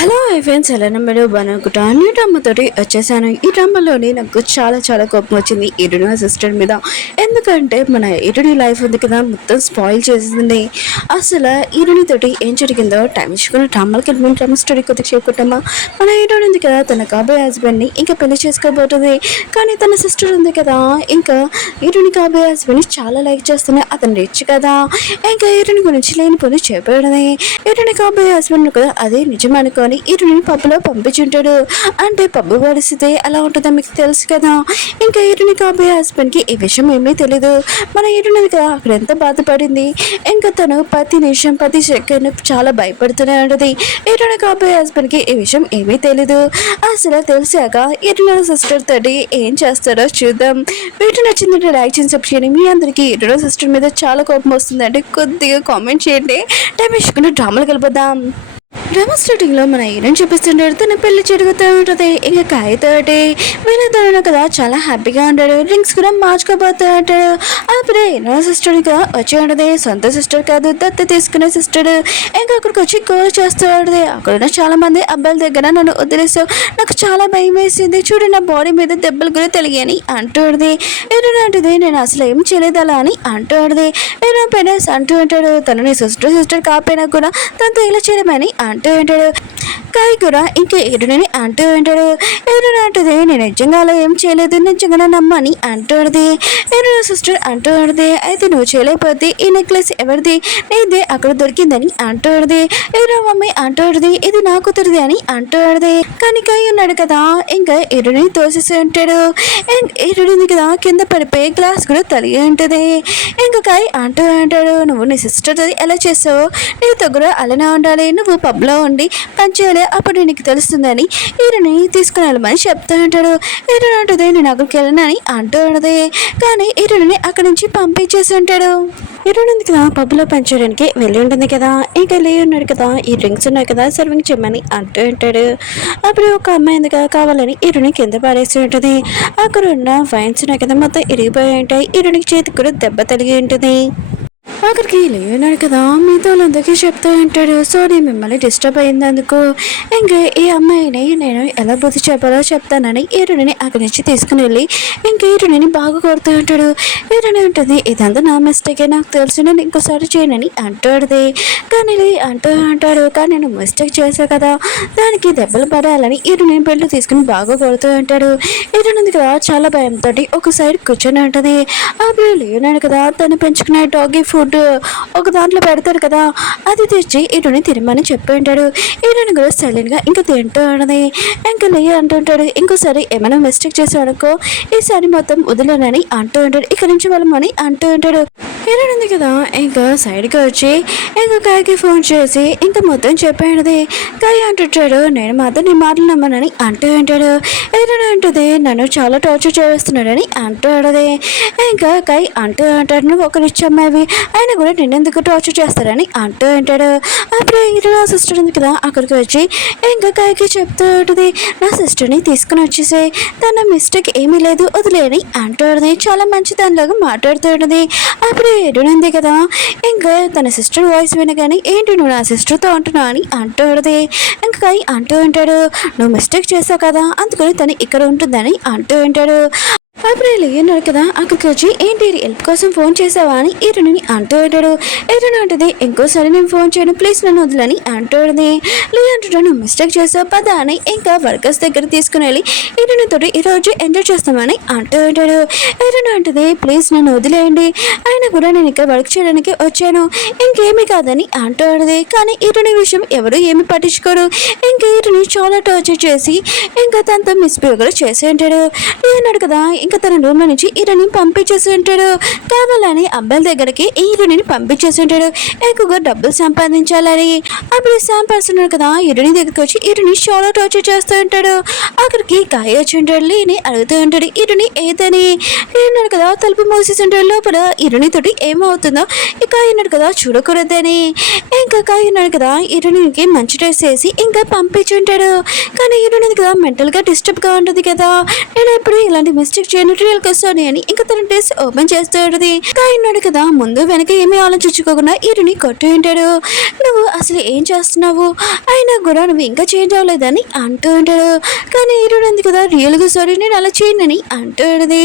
Hello friends, ఎలా నమ్మరు బాగునుకుంటా. New డ్రామాతోటి వచ్చేసాను. ఈ డ్రామాలోని నాకు చాలా చాలా కోపం వచ్చింది ఇరుని సిస్టర్ మీద. ఎందుకంటే మన ఇరుని లైఫ్ ఉంది కదా, మొత్తం స్పాయిల్ చేసింది. అసలు ఇరుని తోటి ఏం జరిగిందో టైం ఇచ్చుకుని డ్రామాలకి వెళ్ళిన డ్రామా స్టోరీ కొద్దిగా చేయకుంటామా. మన ఇరుని ఉంది కదా, తన కాబోయే హస్బెండ్ని ఇంకా పెళ్లి చేసుకోబోతుంది. కానీ తన సిస్టర్ ఉంది కదా, ఇంకా ఇరుని కాబోయే హస్బెండ్ని చాలా లైక్ చేస్తున్నాయి. అతను రిచ్ కదా, ఇంకా ఇరుని గురించి లేని పని చెప్పేయడమే. ఇరుని కాబోయే హస్బెండ్ కదా, అదే నిజం అనుకోని ఇరుని పబ్బులో పంపించుంటాడు. అంటే పబ్బు పరిస్థితి ఎలా ఉంటుందో మీకు తెలుసు కదా. ఇంకా ఇరుని కాబోయే హస్బెండ్కి ఈ విషయం ఏమీ తెలీదు. మన ఇరుని కదా అక్కడ ఎంత బాధపడింది. ఇంకా తను ప్రతి నిమిషం ప్రతి సెకండ్ చాలా భయపడుతూనే ఉంటుంది. ఇరుని కాబోయే హస్బెండ్కి ఈ విషయం ఏమీ తెలీదు. అసలు తెలిసాక ఇరుని సిస్టర్ తోటి ఏం చేస్తారో చూద్దాం. వీటి నచ్చిందంటే లైక్ చేసి సబ్స్క్రైబ్ చేయండి. మీ అందరికీ ఇరుని సిస్టర్ మీద చాలా కోపం వస్తుందంటే కొద్దిగా కామెంట్ చేయండి. టైం వేసుకుని డ్రామాలు కలిపొద్దాం. డ్రామా స్టార్టింగ్లో మన హీరోయిన్ చూపిస్తుంటాడు. తన పెళ్లి జరుగుతూ ఉంటుంది. ఇంకా కాయతోటి వీళ్ళతో కదా చాలా హ్యాపీగా ఉంటాడు. డ్రింక్స్ కూడా మార్చుకోబోతూ ఉంటాడు. అప్పుడే ఎన్నో సిస్టర్ ఇంకా వచ్చి ఉంటుంది. సొంత సిస్టర్ కాదు, దత్త తీసుకునే సిస్టర్. ఇంకా అక్కడికి వచ్చి గోల్ చేస్తూ ఉంటుంది. అక్కడ చాలా మంది అబ్బాయిల దగ్గర నన్ను వదిలేస్తావు, నాకు చాలా భయం వేసింది, చూడు నా బాడీ మీద దెబ్బలు కూడా తెలియని అంటుంది. ఏంటంటే నేను అసలు ఏం చేయలేదు అలా అని అంటుంది. ఏదో పెనస్ అంటూ ఉంటాడు. తనని సిస్టర్ కాపోయినా కూడా తనతో ఇలా చేయమని అంటూ ఉంటాడు. కాయ కూడా ఇంకా ఎరుడని అంటూ ఉంటాడు. ఎరుడు అంటుంది, నేను నిజంగా అలా ఏం చేయలేదు, నిజంగా నమ్మని అంటుంది. ఎరుడు సిస్టర్ అంటూ ఉంటుంది. అయితే నువ్వు చేయలేకపోతే ఈ నెక్లెస్ ఎవరిది, నీదే అక్కడ దొరికిందని అంటూ ఉంటుంది. ఎరుడు మమ్మీ అంటూ ఉంటుంది, ఇది నా కూతురిది అని అంటూ ఉంటుంది. కానీ కాయ ఉన్నాడు కదా, ఇంకా ఎరుడిని తోసేసి ఉంటాడు. ఎరుడింది కదా, కింద పడిపోయి గ్లాస్ కూడా తలిగి ఉంటుంది. ఇంకా కాయ అంటూ ఉంటాడు, నువ్వు నీ సిస్టర్ ఎలా చేస్తావు, నీతో కూడా అలానే ఉండాలి, నువ్వు పబ్లో ఉండి పనిచేయాలి, అప్పుడు నీకు తెలుస్తుందని ఈరుని తీసుకుని వెళ్ళమని చెప్తూ ఉంటాడు. ఈరుని ఉంటుంది, నేను అక్కడికి వెళ్ళనని అంటూ ఉంటుంది. కానీ ఈరుని అక్కడి నుంచి పంపించేసి ఉంటాడు. ఈరుని కదా పబ్లో పనిచేయడానికి వెళ్ళి ఉంటుంది కదా. ఇంకా లే ఉన్నాడు కదా, ఈ డ్రింక్స్ ఉన్నాయి కదా సర్వింగ్ చేయమని అంటూ ఉంటాడు. అప్పుడు ఒక అమ్మాయి ఎందుకు కావాలని ఈరుని కింద పారేసి ఉంటుంది. అక్కడ ఉన్న వైన్స్ ఉన్నాయి కదా మొత్తం ఇరిగిపోయి ఉంటాయి. ఈరునికి చేతికి కూడా దెబ్బ తగిలి ఉంటుంది. అక్కడికి లేనాడు కదా, మీతో వాళ్ళందరికీ చెప్తూ ఉంటాడు, సారీ మిమ్మల్ని డిస్టర్బ్ అయిందందుకు. ఇంకా ఈ అమ్మాయిని నేను ఎలా బుద్ధి చెప్పాలో చెప్తానని ఈరుని అక్కడి నుంచి తీసుకుని వెళ్ళి ఇంకా ఈరుని బాగా కొడుతూ ఉంటాడు. ఈరుని ఉంటుంది, ఇదంతా నా మిస్టేకే, నాకు తెలుసు, నేను ఇంకోసారి చేయనని అంటాడుది. కానీ అంటూ అంటాడు, కానీ నేను మిస్టేక్ చేశాను కదా, దానికి దెబ్బలు పడాలని ఈరుని బెల్ట్ తీసుకుని బాగా కొడుతూ ఉంటాడు. ఈరుని కదా చాలా భయంతో ఒక సైడ్ కూర్చొని ఉంటుంది. అప్పుడు లేనాడు కదా, తను పెంచుకునే డాగీ ఫుడ్ ఒక దాంట్లో పెడతాడు కదా, అది తెచ్చి ఇటుని తినమని చెప్పి ఉంటాడు. ఇటుని కూడా సైలెంట్గా ఇంకా తింటూ ఉన్నది. ఇంకా లేయ అంటుంటాడు, ఇంకోసారి ఏమైనా మిస్టేక్ చేసావు అనుకో, ఈసారి మొత్తం వదిలేనని అంటూ ఉంటాడు, ఇక్కడి నుంచి వెళ్ళమని అంటూ ఉంటాడు. ఏనుంది కదా, ఇంకా సైడ్కి వచ్చి ఇంకా కాయకి ఫోన్ చేసి ఇంకా మొత్తం చెప్పాడు. కాయ అంటుంటాడు, నేను మాత్రం నీ మాటలు నమ్మనని అంటూ ఉంటాడు. ఏదైనా అంటుంది, నన్ను చాలా టార్చర్ చేస్తున్నాడని అంటూ ఉండదు. ఇంకా కాయ అంటూ అంటాడు, నువ్వు ఒక రిచ్ అమ్మాయివి, ఆయన కూడా నిన్నెందుకు టార్చర్ చేస్తారని అంటూ ఉంటాడు. అప్పుడు నా సిస్టర్ ఉంది కదా, అక్కడికి వచ్చి ఇంకా కాయకి చెప్తూ ఉంటుంది, నా సిస్టర్ని తీసుకుని వచ్చేసి తన మిస్టేక్ ఏమీ లేదు వదిలేని అంటూ ఉంటుంది. చాలా మంచి దానిలాగా మాట్లాడుతూ ఉంటుంది. అప్పుడు ఎడునుంది కదా, ఇంకా తన సిస్టర్ వాయిస్ వినగానే ఏంటి నువ్వు నా సిస్టర్తో అంటున్నా అని అంటూ ఉంటుంది. ఇంకా అంటూ ఉంటాడు, నువ్వు మిస్టేక్ చేసావు కదా, అందుకని తను ఇక్కడ ఉంటుందని అంటూ ఉంటాడు. అప్పుడు లేయన్నాడు కదా, అక్కడికి వచ్చి ఏంటి హెల్ప్ కోసం ఫోన్ చేసావా అని ఈరుని అంటూ ఉంటాడు. ఈరుని అంటుంది, ఇంకోసారి నేను ఫోన్ చేయను, ప్లీజ్ నన్ను వదిలని అంటూ ఉంటుంది. లే అంటాడు, నువ్వు మిస్టేక్ చేసావు పదా అని ఇంకా వర్కర్స్ దగ్గర తీసుకుని వెళ్ళి ఈరునితో ఈరోజు ఎంజాయ్ చేస్తామని అంటూ ఉంటాడు. ఈరుని అంటుంది, ప్లీజ్ నన్ను వదిలేయండి, అయినా కూడా నేను ఇక్కడ వర్క్ చేయడానికి వచ్చాను, ఇంకేమీ కాదని అంటూ ఉంటుంది. కానీ ఈరుని విషయం ఎవరు ఏమి పట్టించుకోరు. ఇంకా ఈరుని చాలా టార్చర్ చేసి ఇంకా తనతో మిస్బిహేవ్ కూడా చేసి ఉంటాడు. లేనాడు కదా, ఇంకా తన రూమ్లో నుంచి ఈరుని పంపించేసి ఉంటాడు. కావాలని అబ్బాయిల దగ్గరికి ఈరుని పంపించేసి ఉంటాడు, ఎక్కువగా డబ్బులు సంపాదించాలని. అప్పుడు సంపాదిస్తున్నాడు కదా, ఈరుని దగ్గరికి వచ్చి ఈరుని చాలా టార్చర్ చేస్తూ ఉంటాడు. అక్కడికి కాయ వచ్చి ఉంటాడు, లేని అడుగుతూ ఉంటాడు, ఈరుని ఏదని. లేనాడు కదా, తలుపు మూసేసి ఉంటాడు. లోపల ఈరుని తోటి ఏమవుతుందో ఇక అయినాడు కదా చూడకూడదని. ఇంకా కాయ ఉన్నాడు కదా, ఈరునికి మంచి డ్రెస్ వేసి ఇంకా పంపించి ఉంటాడు. కానీ ఈరుని కదా మెంటల్గా డిస్టర్బ్గా ఉంటుంది కదా, నేను ఎప్పుడు ఇలాంటి మిస్టేక్ వచ్చాను రియల్ గా సోనీ అని ఇంకా తన డ్రెస్ ఓపెన్ చేస్తూ ఉంటుంది. ఉన్నాడు కదా ముందు వెనక ఏమీ ఆలోచించుకోకుండా ఈరుని కొట్టు ఉంటాడు. నువ్వు అసలు ఏం చేస్తున్నావు, అయినా కూడా నువ్వు ఇంకా చేంజ్ అవ్వలేదని అంటూ ఉంటాడు. కానీ ఈరుడు ఉంది కదా రియల్ గా సారీ నేను అలా చేయనని అంటూ ఉంటుంది.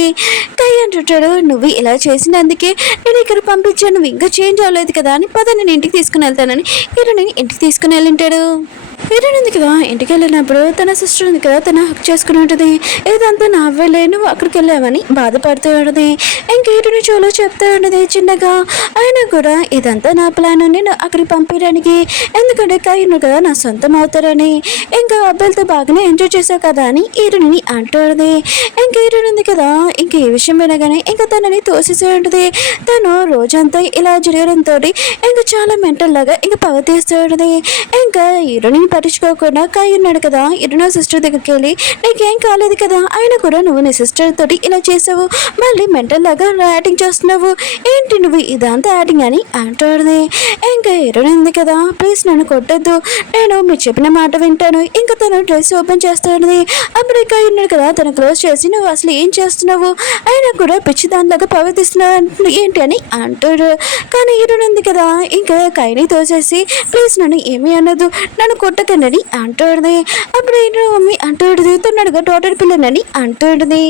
కై అంటుంటాడు నువ్వు ఇలా చేసినందుకే నేను ఇక్కడ పంపించాను, నువ్వు ఇంకా చేంజ్ అవ్వలేదు కదా అని పద నేను ఇంటికి తీసుకుని వెళ్తానని ఈరుని ఇంటికి తీసుకుని వెళ్ళింటాడు. హీరోయిన్ ఉంది కదా ఇంటికి వెళ్ళినప్పుడు తన సిస్టర్ ఉంది కదా తన హక్ చేసుకుని ఉంటుంది. ఇదంతా నా వల్లే నువ్వు అక్కడికి వెళ్ళావని బాధపడుతూ ఉంటుంది. ఇంక హీరోని చోలో చెప్తూ ఉంటుంది చిన్నగా. అయినా కూడా ఇదంతా నా ప్లాన్ నేను అక్కడికి పంపించడానికి, ఎందుకంటే కయ్యను కదా నా సొంతం అవుతారని, ఇంకా అబ్బాయిలతో బాగానే ఎంజాయ్ చేసావు కదా అని హీరోని అంటుంది. ఇంక హీరోయిన్ ఉంది కదా ఇంక ఈ విషయం వినగానే ఇంకా తనని తోసేసే ఉంటుంది. తను రోజంతా ఇలా జరగడంతో ఇంకా చాలా మెంటల్ లాగా ఇంకా పగ తీస్తూ ఉంటుంది. ఇంకా హీరోని పట్టించుకోకుండా కాయి ఉన్నాడు కదా ఇరునా సిస్టర్ దగ్గరికి వెళ్ళి నీకేం కాలేదు కదా అయినా కూడా నువ్వు నీ సిస్టర్ తోటి ఇలా చేసావు, మళ్ళీ మెంటల్ లాగా యాక్టింగ్ చేస్తున్నావు ఏంటి నువ్వు ఇదంతా యాక్టింగ్ అని అంటాడు. ఇంకా హీరోయిన్ ఉంది కదా ప్లీజ్ నన్ను కొట్టద్దు, నేను మీరు చెప్పిన మాట వింటాను. ఇంకా తను డ్రెస్ ఓపెన్ చేస్తాడు. అప్పుడు కాయి ఉన్నాడు కదా తను క్లోజ్ చేసి నువ్వు అసలు ఏం చేస్తున్నావు, అయినా కూడా పిచ్చి దానిలాగా ప్రవర్తిస్తున్నావు ఏంటి అని అంటాడు. కానీ హీరోయిన్ ఉంది కదా ఇంకా కాయిని తోసేసి ప్లీజ్ నన్ను ఏమీ అనదు, నన్ను కొట్టకండి అంటుంది. అప్పుడు మమ్మీ అంటుంది తన్నాడుగా డాటర్ పిల్లనని అంటుంది.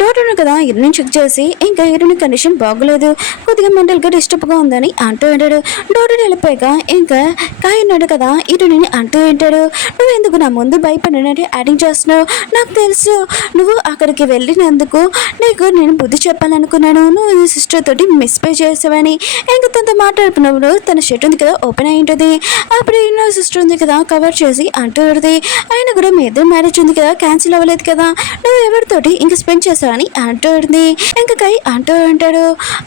డాక్టర్ కదా హీరోని చెక్ చేసి ఇంకా హీరోని కండిషన్ బాగోలేదు, కొద్దిగా మెంటల్గా డిస్టర్బ్గా ఉందని అంటూ ఉంటాడు. డాక్టర్ వెళ్ళిపోయాక ఇంకా కాయ ఉన్నాడు కదా హీరోని అంటూ ఉంటాడు నువ్వు ఎందుకు నా ముందు భయపడినట్టు యాక్టింగ్ చేస్తున్నావు, నాకు తెలుసు నువ్వు అక్కడికి వెళ్ళినందుకు నీకు నేను బుద్ధి చెప్పాలనుకున్నాను, నువ్వు నీ సిస్టర్ తోటి మిస్పే చేసావని. ఇంకా తనతో మాట్లాడుతున్నప్పుడు తన షర్ట్ ఉంది కదా ఓపెన్ అయి ఉంటుంది. అప్పుడు నా సిస్టర్ ఉంది కదా కవర్ చేసి అంటూ ఉంటుంది ఆయన కూడా మీ ఇద్దరు మ్యారేజ్ ఉంది కదా క్యాన్సిల్ అవ్వలేదు కదా, నువ్వు ఎవరితోటి ఇంకా స్పెండ్ చేసావు అని అంటూ ఉంటుంది. ఇంకా కై అంటూ ఉంటాడు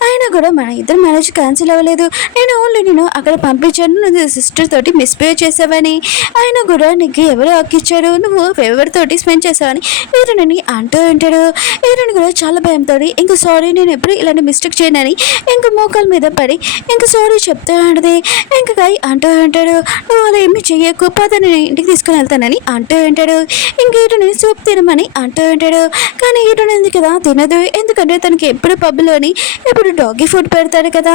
ఆయన కూడా మన ఇద్దరు మ్యారేజ్ క్యాన్సిల్ అవ్వలేదు, నేను ఓన్లీ నేను అక్కడ పంపించాను, నువ్వు సిస్టర్ తోటి మిస్బిహేవ్ చేసావని, ఆయన కూడా నీకు ఎవరు హక్కిచ్చారు, నువ్వు ఎవరితోటి స్పెండ్ చేసావని వీరుని అంటూ ఉంటాడు. వీరుని కూడా చాలా భయంతో ఇంకా సారీ నేను ఎప్పుడు ఇలాంటి మిస్టేక్ చేయనని ఇంకా మోకాల మీద పడి ఇంకా సారీ చెప్తూ ఉంటుంది. ఇంకా కై అంటూ ఉంటాడు నువ్వు అలా ఏమి చెయ్యకు పద నేను ఇంటికి తీసుకుని వెళ్తానని అంటూ ఉంటాడు. ఇంక వీరుని సూప్ తినమని అంటూ ఉంటాడు. కానీ వీరుని కదా తినదు, ఎందుకంటే తనకి ఎప్పుడు పబ్లోని ఎప్పుడు డాగీ ఫుడ్ పెడతాడు కదా,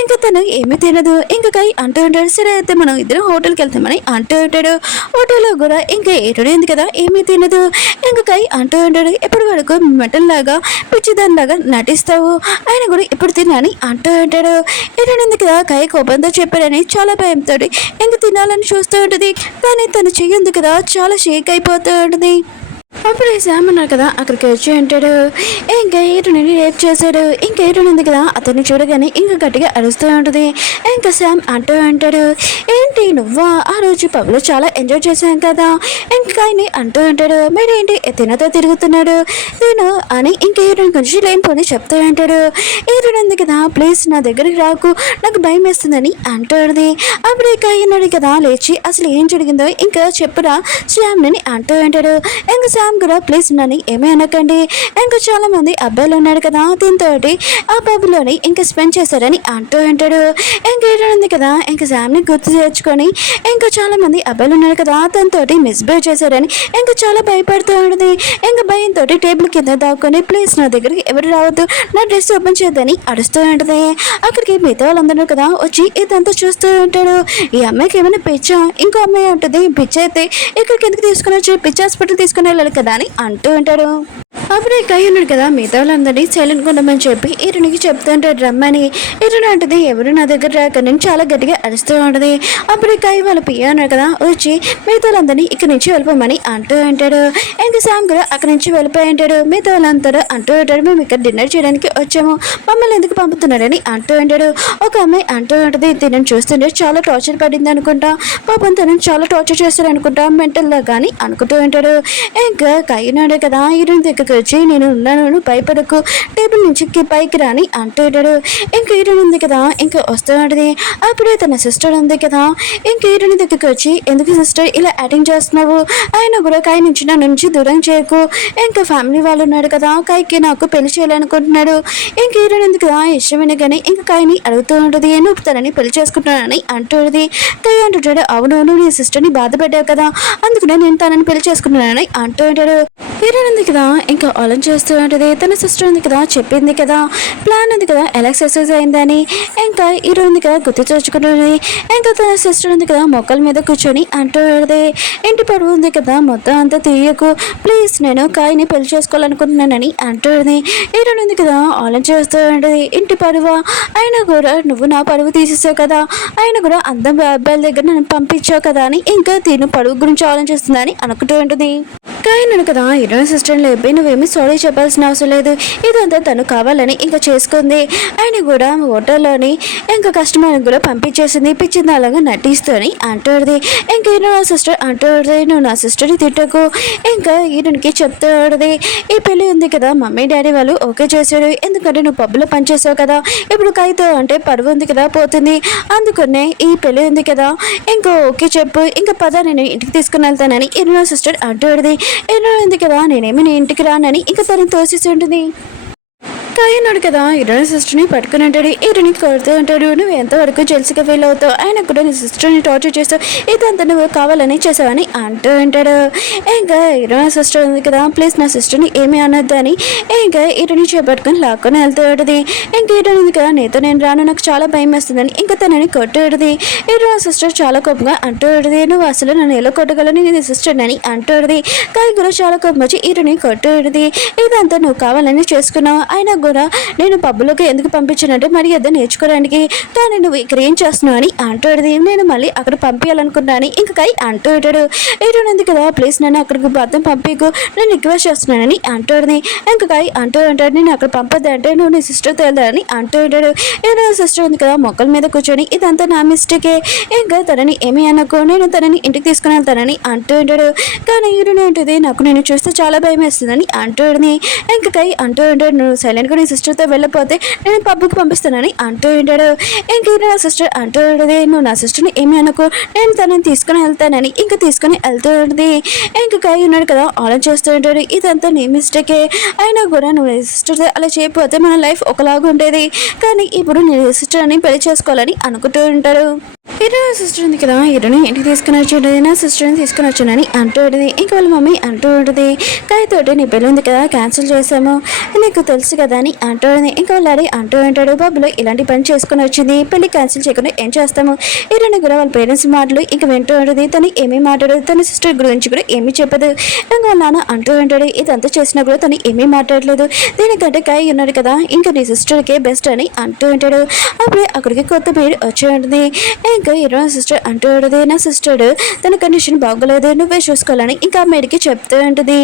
ఇంకా తను ఏమీ తినదు. ఇంకా కై అంటూ ఉంటాడు సరే అయితే మనం ఇద్దరం హోటల్కి వెళ్తామని అంటూ ఉంటాడు. హోటల్లో కూడా ఇంకా ఏరుడు ఉంది కదా ఏమీ తినదు. ఇంకా కై అంటూ ఉంటాడు ఎప్పుడు వరకు మటన్ లాగా పిచ్చిదానిలాగా నటిస్తావు, ఆయన కూడా ఇప్పుడు తినని అంటూ ఉంటాడు. ఏరుడు కదా కై కోపంతో చెప్పాడని చాలా భయంతో ఇంకా తినాలని చూస్తూ ఉంటుంది. కానీ తను చెయ్యి ఉంది కదా చాలా షేక్ అయిపోతూ ఉంటుంది. అప్పుడు శామ్ ఉన్నారు కదా అక్కడికి వచ్చి అంటాడు ఇంకా హీరోని రేప్ చేశాడు. ఇంకా హీరోని ఉంది కదా అతన్ని చూడగానే ఇంకా గట్టిగా అరుస్తూ ఉంటుంది. ఇంకా శామ్ అంటూ అంటాడు ఏంటి నువ్వా ఆ రోజు పబ్లో చాలా ఎంజాయ్ చేశాం కదా, ఇంకా ఆయన్ని అంటూ ఉంటాడు మీరేంటి తినతో తిరుగుతున్నాడు నేను అని ఇంకా హీరోని కొంచెం లేనిపోని చెప్తూ ఉంటాడు. హీరోని ఉంది కదా ప్లీజ్ నా దగ్గరికి రాకు నాకు భయం వేస్తుందని అంటుంది. అప్పుడు ఇంకా ఉన్నాడు కదా లేచి అసలు ఏం జరిగిందో ఇంకా చెప్పురా శ్యామ్ని అంటూ ఉంటాడు. ఇంకా శ్యామ్ కూడా ప్లీజ్ నన్ను ఏమీ అనకండి, ఇంకా చాలా మంది అబ్బాయిలు ఉన్నాడు కదా దీంతో ఆ పబ్లోని ఇంకా స్పెండ్ చేశారని అంటూ ఉంటాడు. ఇంకా ఉంది కదా ఇంకా శ్యామ్ని గుర్తు తెచ్చుకొని ఇంకా చాలా మంది అబ్బాయిలు ఉన్నారు కదా దాంతో మిస్బిహేవ్ చేశారని ఇంకా చాలా భయపడుతూ ఉంటుంది. ఇంకా భయంతో టేబుల్ కింద దాక్కొని ప్లీజ్ నా దగ్గరికి ఎవరు రావద్దు నా డ్రెస్ ఓపెన్ చేద్దని అడుస్తూ ఉంటుంది. అక్కడికి మిగతా వాళ్ళందరూ కదా వచ్చి ఇదంతా చూస్తూ ఉంటాడు. ఈ అమ్మాయికి ఏమైనా పిచ్చా, ఇంకో అమ్మాయి ఉంటుంది పిచ్చ అయితే ఇక్కడికి ఎందుకు తీసుకుని వచ్చి పిచ్చి హాస్పిటల్ తీసుకుని వెళ్ళాలి కదా అని అంటూ ఉంటాడు. అప్పుడు కై ఉన్నాడు కదా మిగతా వాళ్ళందరినీ సైలెంట్గా ఉండమని చెప్పి ఇరునికి చెప్తూ ఉంటాడు రమ్మని. ఇరుని అంటది ఎవరు నా దగ్గర రాక నేను చాలా గట్టిగా అరుస్తూ ఉంటుంది. అప్పుడు కై వాళ్ళ పియ్య ఉన్నాడు కదా వచ్చి మిగతా వాళ్ళందరినీ ఇక్కడి నుంచి వెళ్ళిపోమని అంటూ ఉంటాడు. ఇంకా శామ్ కూడా అక్కడి నుంచి వెళ్ళిపోయి ఉంటాడు. మిగతా వాళ్ళందరూ అంటూ ఉంటాడు మేము ఇక్కడ డిన్నర్ చేయడానికి వచ్చాము, మమ్మల్ని ఎందుకు పంపుతున్నారని అంటూ ఉంటాడు. ఒక అమ్మాయి అంటూ ఉంటుంది తినని చూస్తుంటే చాలా టార్చర్ పడింది అనుకుంటా, పాపం తనని చాలా టార్చర్ చేస్తారు అనుకుంటా మెంటల్గా కానీ అనుకుంటూ ఉంటాడు. ఇంకా కై ఉన్నాడు కదా ఇరుని దగ్గరికి వచ్చి నేను ఉన్నాను భయపడకు టేబుల్ నుంచి పైకి రాని అంటాడు. ఇంకా హీరోని ఉంది కదా ఇంకా వస్తూ ఉంటుంది. అప్పుడే తన సిస్టర్ ఉంది కదా ఇంకా హీరోని దగ్గరికి వచ్చి ఎందుకు సిస్టర్ ఇలా యాక్టింగ్ చేస్తున్నావు, ఆయన కూడా కాయ నుంచి నా నుంచి దూరం చేయకు, ఇంకా ఫ్యామిలీ వాళ్ళు ఉన్నాడు కదా కాయకి నాకు పెళ్లి చేయాలనుకుంటున్నాడు. ఇంక హీరోని ఉంది కదా ఇష్టమైన కానీ ఇంకా కాయని అడుగుతూ ఉంటుంది నువ్వు తనని పెళ్లి చేసుకుంటున్నానని అంటుంది. కాయ అంటుంటాడు అవును నువ్వు నీ సిస్టర్ని బాధపడ్డావు కదా అందుకనే నేను తనని పెళ్లి చేసుకుంటున్నానని అంటూ ఉంటాడు. హీరోని ఉంది కదా ఇంకా ఇంకా ఆలోచన చేస్తూ ఉంటుంది. తన సిస్టర్ ఉంది కదా, చెప్పింది కదా, ప్లాన్ ఉంది కదా, ఎలా సక్సెస్ అయిందని. ఇంకా హీరో ఉంది కదా గుర్తు తెచ్చుకుంటుంది. ఇంకా తన సిస్టర్ ఉంది కదా మొక్కల మీద కూర్చొని అంటూ ఉంటుంది, ఇంటి పరువు ఉంది కదా మొత్తం అంతా తీయకు ప్లీజ్, నేను కాయని పెళ్లి చేసుకోవాలనుకుంటున్నానని అంటుంది. హీరో ఉంది కదా ఆలోచన చేస్తూ ఉంటుంది, ఇంటి పరువా, అయినా కూడా నువ్వు నా పరువు తీసేసావు కదా, అయినా కూడా అందం అబ్బాయిల దగ్గర నన్ను పంపించావు కదా అని ఇంకా తిను పరువు గురించి ఆలోచిస్తుందని అనుకుంటూ ఉంటుంది. కానీ కదా హీరోయిన్ సిస్టర్ లేపి నువ్వేమీ సారీ చెప్పాల్సిన అవసరం లేదు, ఇదంతా తను కావాలని ఇంకా చేసుకుంది. ఆయన కూడా హోటల్లోని ఇంకా కస్టమర్ని కూడా పంపించేసింది, పిచ్చింది అలాగా నటిస్తూని అంటుంది. ఇంకా హీరో నా సిస్టర్ అంటుంది, నువ్వు నా సిస్టర్ని తిట్టకు. ఇంకా హీరోనికి చెప్తాడు, ఈ పెళ్ళి ఉంది కదా మమ్మీ డాడీ వాళ్ళు ఓకే చేశాడు, ఎందుకంటే నువ్వు పబ్బులో పనిచేసావు కదా, ఇప్పుడు కైతో అంటే పరువు ఉంది కదా పోతుంది, అందుకనే ఈ పెళ్ళి ఉంది కదా ఇంకా ఓకే చెప్పు, ఇంకా పద నేను ఇంటికి తీసుకుని వెళ్తానని హీరో సిస్టర్ అంటుంది. హీరో ఉంది కదా నేనేమి నీ ఇంటికి రానని ఇంకా తనని తోసేసి ఉంటుంది. కాయన్నాడు కదా హీరోయిన్ సిస్టర్ని పట్టుకుని అంటాడు, హీరోని కొడుతూ ఉంటాడు, నువ్వు ఎంతవరకు జెల్సీగా ఫీల్ అవుతావు, ఆయన కూడా నీ సిస్టర్ని టార్చర్ చేస్తావు, ఇదంతా నువ్వు కావాలని చేసావని అంటూ ఉంటాడు. ఇంకా హీరోయిన్ సిస్టర్ ఉంది కదా ప్లీజ్ నా సిస్టర్ని ఏమీ అనొద్దు అని ఇంకా హీరోని చేపట్టుకుని లాక్కొని వెళ్తూ ఉంటుంది. ఇంకా హీరోయిన్ ఉంది కదా నీతో నేను రాను, నాకు చాలా భయం వేస్తుందని ఇంకా తనని కొట్టుడుది. హీరోయిన్ సిస్టర్ చాలా కోపంగా అంటూ ఉంటుంది, నువ్వు అసలు నన్ను ఎలా కొట్టగలని నీ సిస్టర్ అని అంటుంది. కాయ కూడా చాలా కోపం వచ్చి హీరోని కొట్టుడుది, ఇదంతా నువ్వు కావాలని చేసుకున్నావు, అయినా కూడా నేను పబ్బులోకి ఎందుకు పంపించానంటే మరి ఎద్ద నేర్చుకోవడానికి, కానీ నువ్వు ఇక్కడ ఏం చేస్తున్నావు అని అంటాడు. నేను మళ్ళీ అక్కడ పంపించాలనుకున్నాను ఇంకా కై అంటూ ఉంటాడు. ఏడుంది కదా ప్లీజ్ నన్ను అక్కడికి బద్దం పంపికు, నేను రిక్వెస్ట్ చేస్తున్నానని అంటాడు. ఇంకా కై అంటూ ఉంటాడు, నేను అక్కడ పంపద్దు అంటే నువ్వు నీ సిస్టర్ తేలని అంటూ ఉంటాడు. ఏదో సిస్టర్ ఉంది కదా మొక్కల మీద కూర్చొని ఇదంతా నా మిస్టేకే, ఇంకా తనని ఏమీ అనకు, నేను తనని ఇంటికి తీసుకుని వెళ్తానని అంటూ ఉంటాడు. కానీ ఈడునే ఉంటుంది, నాకు నేను చూస్తే చాలా భయం వేస్తుందని అంటుంది. ఇంకా కై అంటూ ఉంటాడు, నువ్వు సైలెంట్గా నీ సిస్టర్తో వెళ్ళిపోతే నేను పబ్కి పంపిస్తానని అంటూ ఉంటాడు. ఇంక నా సిస్టర్ అంటూ ఉంటుంది, నువ్వు నా సిస్టర్ని ఏమీ అనుకో, నేను తనని తీసుకుని వెళ్తానని ఇంకా తీసుకుని వెళ్తూ ఉంటుంది. ఇంకా కై ఉన్నాడు కదా ఆలోచన చేస్తూ ఉంటాడు, ఇదంతా నీ మిస్టేకే, అయినా కూడా నువ్వు నీ సిస్టర్తో అలా చేయకపోతే మన లైఫ్ ఒకలాగా ఉండేది, కానీ ఇప్పుడు నీ సిస్టర్ని పెళ్లి చేసుకోవాలని అనుకుంటూ ఉంటారు. హీరో సిస్టర్ ఉంది కదా హీరోని ఇంటికి తీసుకుని వచ్చి నా సిస్టర్ని తీసుకుని వచ్చానని అంటూ ఉంటుంది. ఇంకా వాళ్ళ మమ్మీ అంటూ ఉంటుంది, కాయతోటి నీ పెళ్ళి ఉంది కదా క్యాన్సిల్ చేసాము నీకు తెలుసు కదా అని అంటూ ఉంటుంది. ఇంకా వాళ్ళ డాడీ అంటూ ఉంటాడు, బాబులో ఇలాంటి పని చేసుకుని వచ్చింది, పెళ్లి క్యాన్సిల్ చేయకుండా ఏం చేస్తాము. హీరోని కూడా వాళ్ళ పేరెంట్స్ మాటలు ఇంకా వింటూ ఉంటుంది, తను ఏమీ మాట్లాడదు, తన సిస్టర్ గురించి కూడా ఏమీ చెప్పదు. ఇంకా వాళ్ళ నాన్న అంటూ ఉంటాడు, ఇదంతా చేసినా కూడా తను ఏమీ మాట్లాడలేదు, దీనికంటే కాయ ఉన్నాడు కదా ఇంకా నీ సిస్టర్కే బెస్ట్ అని అంటూ ఉంటాడు. అప్పుడే అక్కడికి కొత్త పేరు వచ్చి ఉంటుంది. ఇంకా హీరో సిస్టర్ అంటూ ఉంటుంది, నా సిస్టర్ తన కండిషన్ బాగోలేదు, నువ్వే చూసుకోవాలని ఇంకా అమ్మాయికి చెప్తూ ఉంటుంది.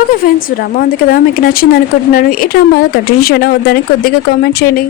ఓకే ఫ్రెండ్స్, డ్రామా ఉంది కదా మీకు నచ్చింది అనుకుంటున్నాను. ఈ డ్రామా కంటిన్యూ చేయడం వద్దని కొద్దిగా కామెంట్ చేయండి.